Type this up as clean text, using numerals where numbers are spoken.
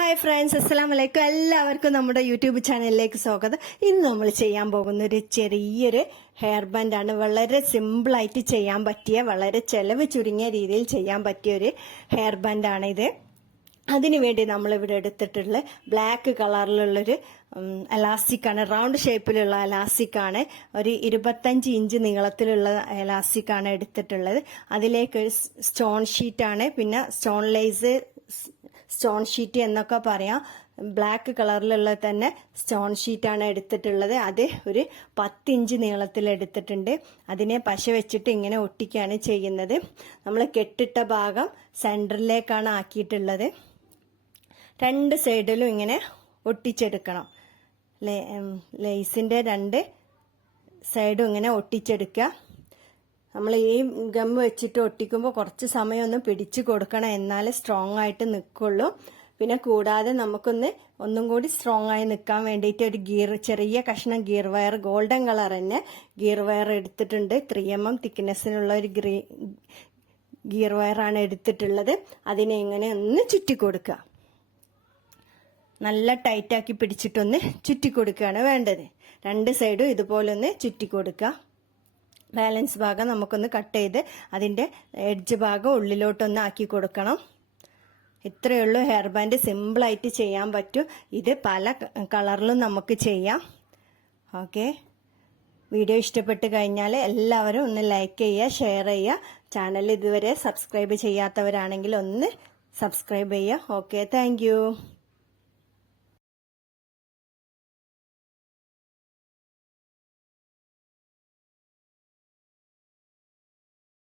Hi friends, അസ്സലാമു അലൈക്കും. എല്ലാവർക്കും നമ്മുടെ യൂട്യൂബ് ചാനലിലേക്ക് സ്വാഗതം. ഇന്ന് നമ്മൾ ചെയ്യാൻ പോകുന്ന ഒരു ചെറിയൊരു ഹെയർ ബാൻഡാണ്. വളരെ സിമ്പിളായിട്ട് ചെയ്യാൻ പറ്റിയ, വളരെ ചെലവ് ചുരുങ്ങിയ രീതിയിൽ ചെയ്യാൻ പറ്റിയ ഒരു ഹെയർ ബാൻഡാണ് ഇത്. അതിനുവേണ്ടി നമ്മളിവിടെ എടുത്തിട്ടുള്ള ബ്ലാക്ക് കളറിലുള്ളൊരു എലാസ്റ്റിക്കാണ്, റൗണ്ട് ഷേപ്പിലുള്ള എലാസ്റ്റിക്കാണ്. ഒരു 25 ഇഞ്ച് നീളത്തിലുള്ള എലാസ്റ്റിക്കാണ് എടുത്തിട്ടുള്ളത്. അതിലേക്ക് ഒരു സ്റ്റോൺ ഷീറ്റാണ്, പിന്നെ സ്റ്റോൺ ലേസ്, സ്റ്റോൺ ഷീറ്റ് എന്നൊക്കെ പറയാം. ബ്ലാക്ക് കളറിലുള്ള തന്നെ സ്റ്റോൺ ഷീറ്റാണ് എടുത്തിട്ടുള്ളത്. അത് ഒരു 10 ഇഞ്ച് നീളത്തിൽ എടുത്തിട്ടുണ്ട്. അതിനെ പശ വെച്ചിട്ട് ഇങ്ങനെ ഒട്ടിക്കുകയാണ് ചെയ്യുന്നത്. നമ്മൾ കെട്ടിട്ട ഭാഗം സെൻറ്ററിലേക്കാണ് ആക്കിയിട്ടുള്ളത്. രണ്ട് സൈഡിലും ഇങ്ങനെ ഒട്ടിച്ചെടുക്കണം. ലേസിൻ്റെ രണ്ട് സൈഡും ഇങ്ങനെ ഒട്ടിച്ചെടുക്കുക. നമ്മൾ ഈ ഗം വെച്ചിട്ട് ഒട്ടിക്കുമ്പോൾ കുറച്ച് സമയം ഒന്ന് പിടിച്ചു കൊടുക്കണം, എന്നാലേ സ്ട്രോങ് ആയിട്ട് നിൽക്കുള്ളൂ. പിന്നെ കൂടാതെ ഒന്നും കൂടി സ്ട്രോങ് ആയി നിൽക്കാൻ വേണ്ടിയിട്ട് ഒരു ചെറിയ കഷ്ണം ഗിയർ വയർ, ഗോൾഡൻ കളർ തന്നെ ഗിയർ വയർ എടുത്തിട്ടുണ്ട്. 3mm തിക്നെസ്സിനുള്ള ഒരു ഗിയർ വയറാണ് എടുത്തിട്ടുള്ളത്. അതിനെ ഇങ്ങനെ ഒന്ന് ചുറ്റി കൊടുക്കുക. നല്ല ടൈറ്റാക്കി പിടിച്ചിട്ടൊന്ന് ചുറ്റി കൊടുക്കുകയാണ് വേണ്ടത്. രണ്ട് സൈഡും ഇതുപോലെ ഒന്ന് ചുറ്റി കൊടുക്കുക. ബാലൻസ് ഭാഗം നമുക്കൊന്ന് കട്ട് ചെയ്ത് അതിൻ്റെ എഡ്ജ് ഭാഗം ഉള്ളിലോട്ടൊന്ന് ആക്കി കൊടുക്കണം. ഇത്രയേ ഉള്ളൂ. ഹെയർ ബാൻഡ് സിമ്പിളായിട്ട് ചെയ്യാൻ പറ്റും. ഇത് പല കളറിലും നമുക്ക് ചെയ്യാം. ഓക്കെ, വീഡിയോ ഇഷ്ടപ്പെട്ട് കഴിഞ്ഞാൽ എല്ലാവരും ഒന്ന് ലൈക്ക് ചെയ്യുക, ഷെയർ ചെയ്യുക. ചാനൽ ഇതുവരെ സബ്സ്ക്രൈബ് ചെയ്യാത്തവരാണെങ്കിൽ ഒന്ന് സബ്സ്ക്രൈബ് ചെയ്യുക. Okay, thank